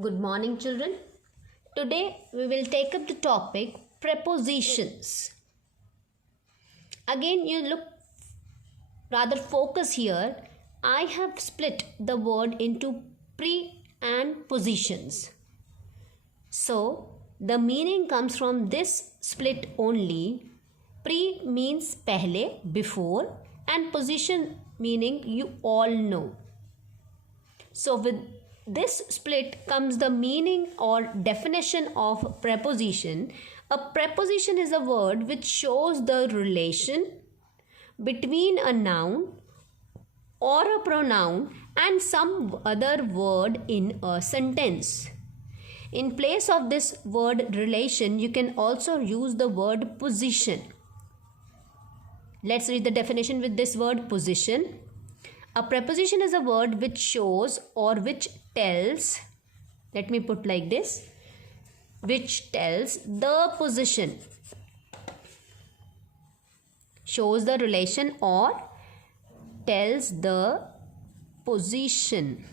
Good morning, children. Today we will take up the topic prepositions. Again, you look rather focus here. I have split the word into pre and positions. So, the meaning comes from this split only. Pre means pehle, before, and position meaning you all know. So, with this split comes the meaning or definition of preposition. A preposition is a word which shows the relation between a noun or a pronoun and some other word in a sentence. In place of this word relation, you can also use the word position. Let's read the definition with this word position. A preposition is a word which shows or which tells, let me put like this, which tells the position, shows the relation or tells the position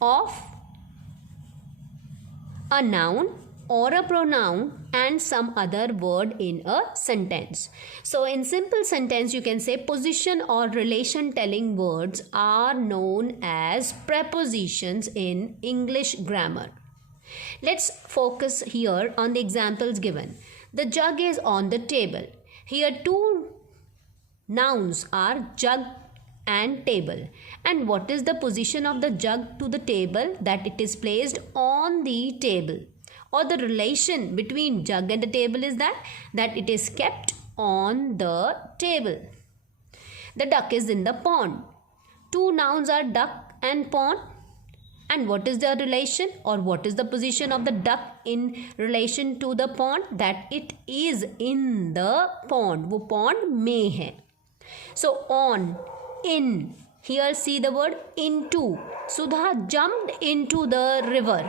of a noun or a pronoun and some other word in a sentence. So in simple sentence you can say position or relation telling words are known as prepositions in English grammar. Let's focus here on the examples given. The jug is on the table. Here two nouns are jug and table. And what is the position of the jug to the table? That it is placed on the table. Or the relation between jug and the table is that it is kept on the table. The duck is in the pond. Two nouns are duck and pond. And what is the relation or what is the position of the duck in relation to the pond? That it is in the pond. वो pond में है. So on, in. Here see the word into. Sudha jumped into the river.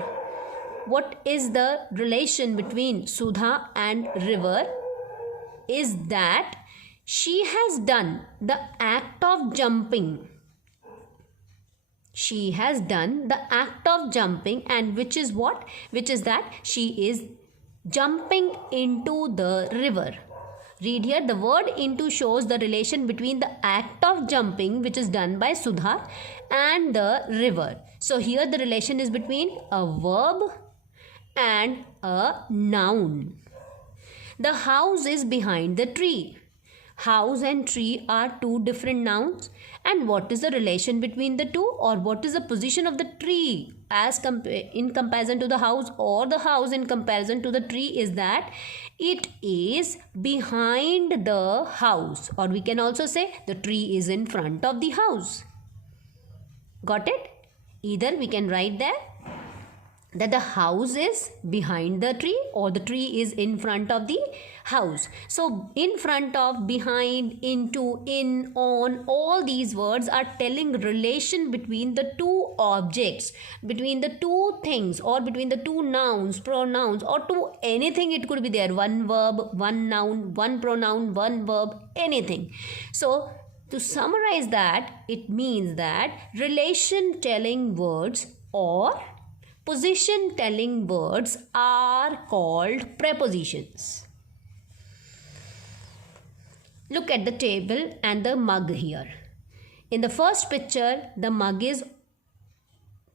What is the relation between Sudha and river? Is that she has done the act of jumping. She has done the act of jumping, and which is what? Which is that she is jumping into the river. Read here, the word into shows the relation between the act of jumping which is done by Sudha and the river. So here the relation is between a verb and a noun. The house is behind the tree. House and tree are two different nouns. And what is the relation between the two, or what is the position of the tree in comparison to the house, or the house in comparison to the tree? Is that it is behind the house, or we can also say the tree is in front of the house. Got it? Either we can write there that the house is behind the tree or the tree is in front of the house. So in front of, behind, into, in, on, all these words are telling relation between the two objects, between the two things, or between the two nouns, pronouns, or to anything. It could be there, one verb, one noun, one pronoun, one verb, anything. So to summarize that, it means that relation telling words or position telling words are called prepositions. Look at the table and the mug here. In the first picture, the mug is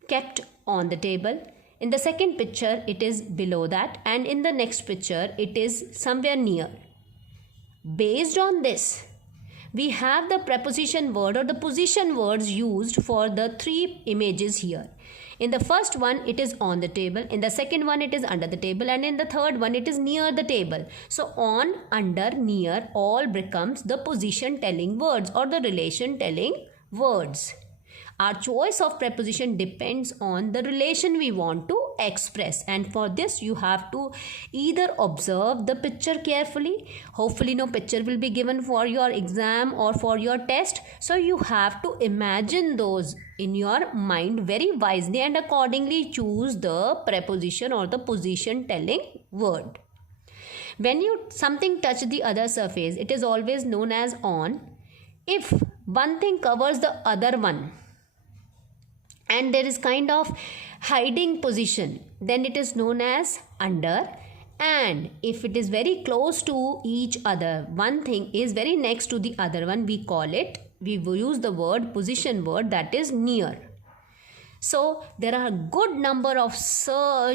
kept on the table. In the second picture, it is below that. And in the next picture, it is somewhere near. Based on this, we have the preposition word or the position words used for the three images here. In the first one, it is on the table. In the second one, it is under the table. And in the third one, it is near the table. So, on, under, near, all becomes the position telling words or the relation telling words. Our choice of preposition depends on the relation we want to express. And for this, you have to either observe the picture carefully. Hopefully, no picture will be given for your exam or for your test. So, you have to imagine those in your mind very wisely and accordingly choose the preposition or the position telling word. When something touch the other surface, it is always known as on. If one thing covers the other one, and there is kind of hiding position, then it is known as under. And if it is very close to each other, one thing is very next to the other one, we use the word position word, that is near. So there are a good number of,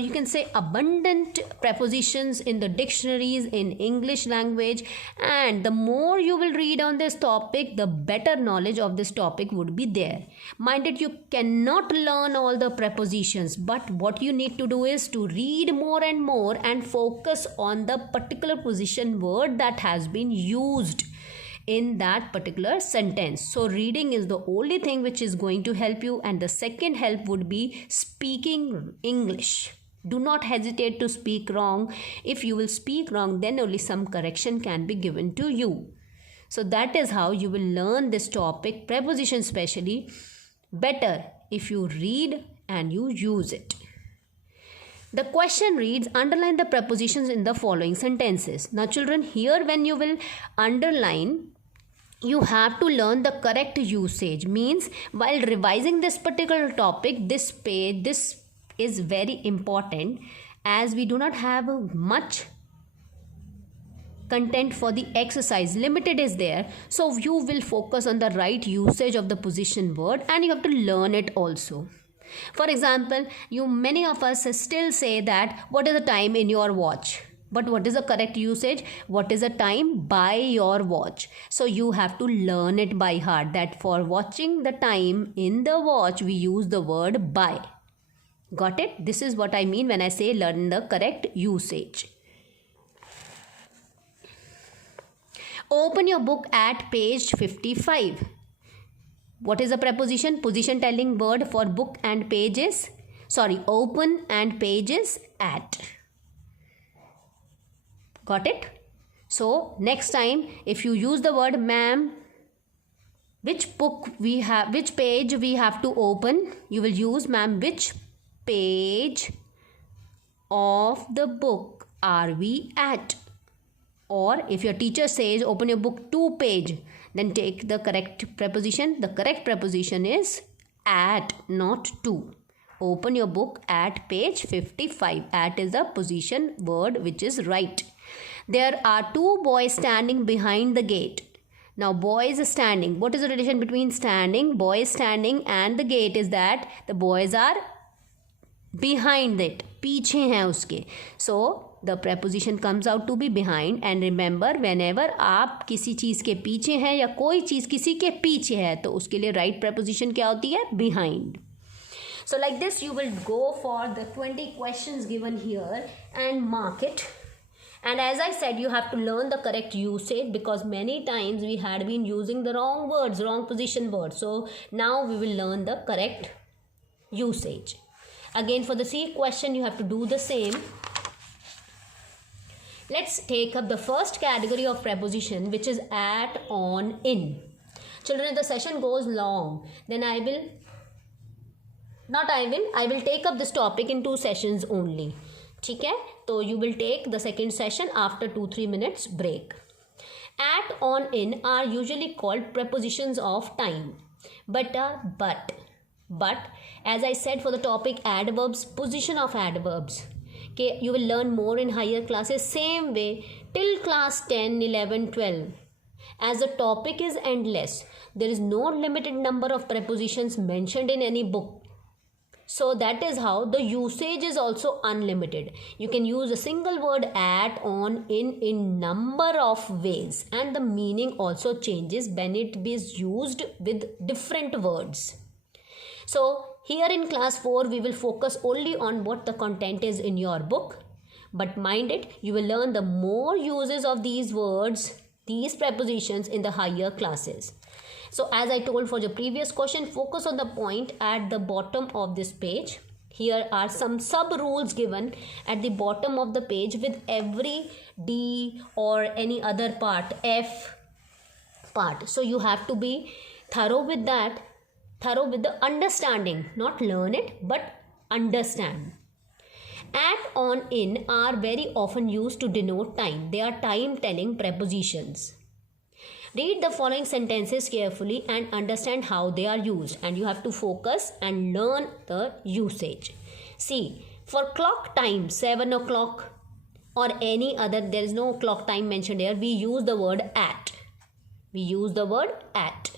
you can say, abundant prepositions in the dictionaries in English language, and the more you will read on this topic, the better knowledge of this topic would be there. Mind it, you cannot learn all the prepositions, but what you need to do is to read more and more and focus on the particular position word that has been used in that particular sentence. So reading is the only thing which is going to help you, and the second help would be speaking English. Do not hesitate to speak wrong. If you will speak wrong, then only some correction can be given to you. So that is how you will learn this topic, preposition specially, better if you read and you use it. The question reads, underline the prepositions in the following sentences. Now children, here when you will underline, you have to learn the correct usage. Means while revising this particular topic, this is very important, as we do not have much content for the exercise, limited is there. So you will focus on the right usage of the position word, and you have to learn it also. For example, many of us still say that what is the time in your watch? But what is the correct usage? What is the time by your watch? So you have to learn it by heart, that for watching the time in the watch, we use the word by. Got it? This is what I mean when I say learn the correct usage. Open your book at page 55. What is a preposition? Position telling word for book and pages. Open and pages at. Got it? So next time if you use the word ma'am, which page we have to open, you will use ma'am, which page of the book are we at? Or if your teacher says open your book to page, then take the correct preposition. The correct preposition is at, not to. Open your book at page 55. At is the position word which is right. There are two boys standing behind the gate. Now boys standing. What is the relation between standing, boys standing, and the gate? Is that the boys are behind it. पीछे हैं उसके. So the preposition comes out to be behind. And remember, whenever आप किसी चीज़ के पीछे हैं या कोई चीज़ किसी के पीछे है, तो उसके लिए right preposition क्या होती है? Behind. So like this you will go for the 20 questions given here and mark it. And as I said, you have to learn the correct usage, because many times we had been using the wrong words, wrong position words. So now we will learn the correct usage. Again, for the C question, you have to do the same. Let's take up the first category of preposition, which is at, on, in. Children, if the session goes long, then I will take up this topic in 2 sessions only. ठीक है? So you will take the second session after 2-3 minutes break. At, on, in are usually called prepositions of time. But as I said, for the topic adverbs, position of adverbs, okay, you will learn more in higher classes. Same way till class 10, 11, 12. As the topic is endless, there is no limited number of prepositions mentioned in any book. So that is how the usage is also unlimited. You can use a single word at, on, in number of ways, and the meaning also changes when it is used with different words. So here in class 4, we will focus only on what the content is in your book. But mind it, you will learn the more uses of these words, these prepositions in the higher classes. So as I told for the previous question, focus on the point at the bottom of this page. Here are some sub rules given at the bottom of the page with every D or any other part, F part. So you have to be thorough with that, thorough with the understanding, not learn it, but understand. At, on, in are very often used to denote time. They are time telling prepositions. Read the following sentences carefully and understand how they are used, and you have to focus and learn the usage. See, for clock time, 7 o'clock or any other, there is no clock time mentioned here, we use the word at. We use the word at.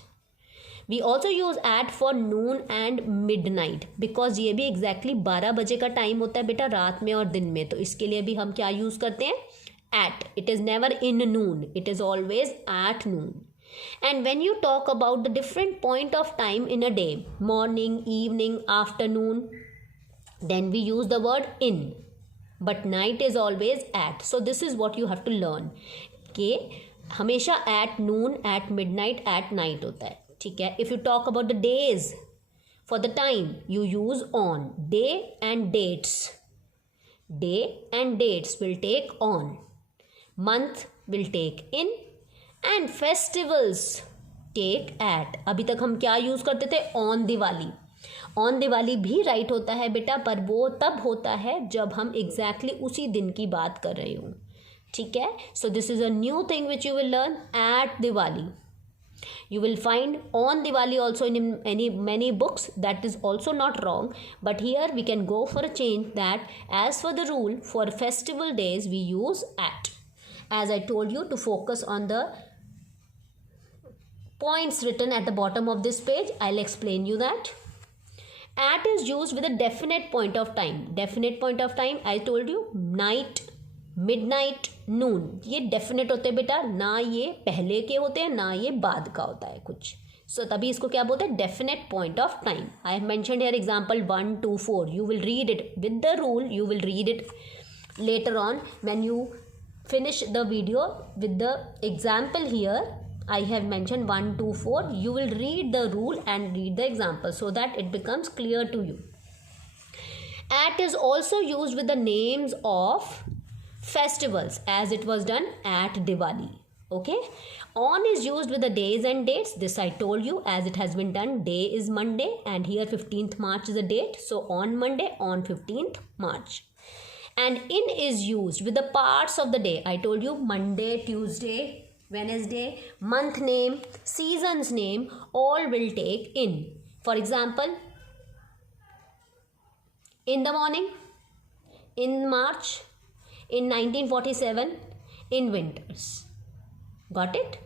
We also use at for noon and midnight, because ये भी exactly 12 बजे का time होता है बेटा, रात में और दिन में, तो इसके लिए भी हम क्या यूज़ करते हैं, at. It is never in noon, it is always at noon. And when you talk about the different point of time in a day, morning, evening, afternoon, then we use the word in, but night is always at. So this is what you have to learn, कि हमेशा at noon, at midnight, at night होता है, ठीक है. If you talk about the days, for the time you use on. Day and dates, day and dates will take on. Month will take in, and festivals take at. अभी तक हम क्या use करते थे, ऑन दिवाली. ऑन दिवाली भी right होता है बेटा, पर वो तब होता है जब हम एग्जैक्टली उसी दिन की बात कर रहे हों, ठीक है. So this is a new thing which you will learn, at Diwali. You will find on Diwali also in many books. That is also not wrong, but here we can go for a change, that as for the rule, for festival days we use at. As I told you, to focus on the points written at the bottom of this page, I'll explain you that. At is used with a definite point of time. Definite point of time, I told you, night, midnight, noon. ये definite होते हैं बेटा, ना ये पहले के होते हैं ना ये बाद का होता है कुछ. सो तभी इसको क्या बोलते हैं, definite point of time. I have mentioned here example 1, 2, 4. You will read it with the rule, you will read it later on when you finish the video with the example. Here I have mentioned 1, 2, 4. You will read the rule and read the example so that it becomes clear to you. At is also used with the names of festivals, as it was done at Diwali. Okay. On is used with the days and dates. This I told you, as it has been done. Day is Monday, and here 15th March is the date. So on Monday, on 15th March. And in is used with the parts of the day. I told you, Monday, Tuesday, Wednesday, month name, season's name, all will take in. For example, in the morning, in March, in 1947, in winters. Got it?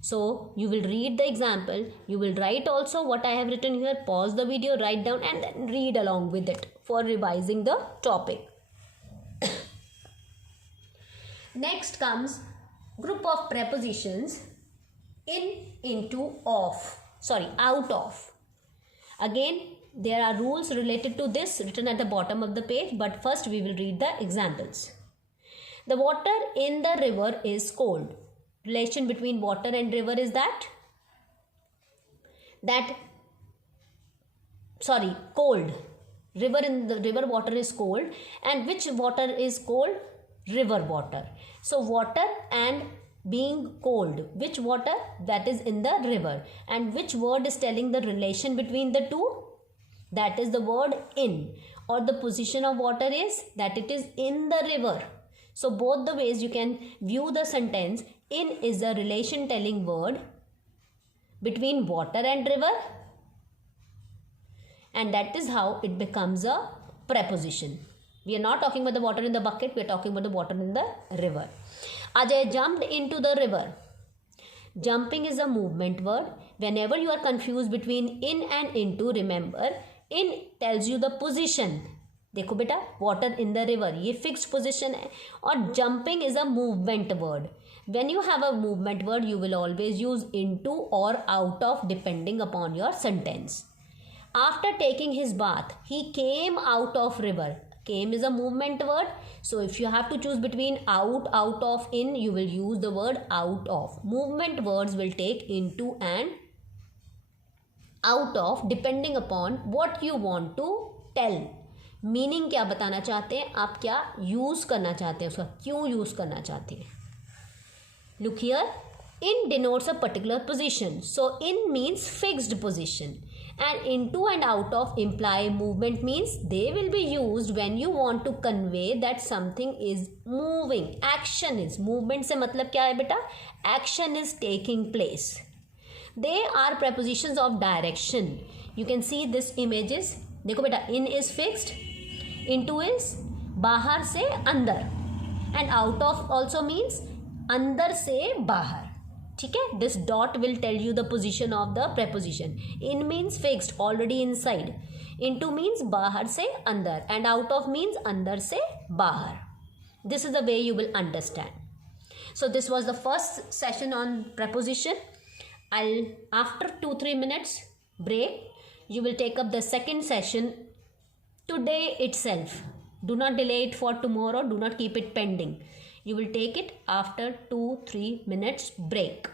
So you will read the example, you will write also what I have written here, pause the video, write down, and then read along with it for revising the topic. Next comes group of prepositions in, into, of, out of. Again, there are rules related to this written at the bottom of the page, but first we will read the examples. The water in the river is cold. Relation between water and river is cold. River, in the river water is cold. And which water is cold? River water. So water and being cold, which water? That is in the river. And which word is telling the relation between the two? That is the word in. Or the position of water is that it is in the river. So both the ways you can view the sentence. In is a relation telling word between water and river, and that is how it becomes a preposition. We are not talking about the water in the bucket, we are talking about the water in the river. Ajay jumped into the river. Jumping is a movement word. Whenever you are confused between in and into, remember, in tells you the position. देखो बेटा, water in the river, ये fixed position है, और jumping is a movement word. When you have a movement word, you will always use into or out of depending upon your sentence. After taking his bath, he came out of river. Came is a movement word. So if you have to choose between out, out of, in, you will use the word out of. Movement words will take into and out of depending upon what you want to tell. Meaning क्या बताना चाहते हैं, आप क्या use करना चाहते हैं, उसका क्यों यूज़ करना चाहते हैं. Look here, in denotes a particular position. So in means fixed position, And into and out of imply movement means they will be used when you want to convey that something is moving. Action is. Movement से मतलब क्या है बेटा? Action is taking place. They are prepositions of direction. You can see this images. देखो बेटा, in is fixed, into is बाहर से अंदर, and out of also means अंदर से बाहर. ठीक है, this dot will tell you the position of the preposition. In means fixed, already inside. Into means बाहर से अंदर, एंड आउट ऑफ मीन्स अंदर से बाहर. This is the way you will understand. So this was the first session on preposition. After 2-3 minutes break, you will take up the second session today itself. Do not delay it for tomorrow. Do not keep it pending. You will take it after 2-3 minutes break.